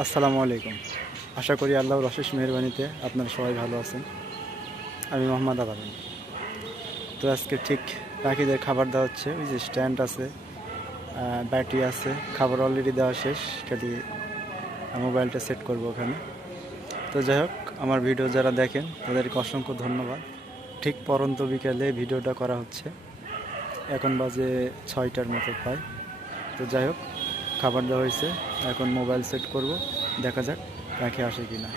আসসালামু আলাইকুম। আশা করি আল্লাহর অশেষ মেহেরবানিতে আপনারা সবাই ভালো আছেন। আমি মোহাম্মদ আবারন। তো আজকে ঠিক পাখিদের খাবার দেওয়া হচ্ছে। ওই যে স্ট্যান্ড আছে, ব্যাটারি আছে, খাবার অলরেডি দেওয়া শেষ, খালি মোবাইলটা সেট করব ওখানে। তো যাই হোক, আমার ভিডিও যারা দেখেন তাদেরকে অসংখ্য ধন্যবাদ। ঠিক পরন্ত বিকেলে ভিডিওটা করা হচ্ছে, এখন বাজে 6টার মতো প্রায়। তো যাই হোক, খাবার দেওয়া হয়েছে, এখন মোবাইল সেট করব, দেখা যাক পাখি আসে কিনা।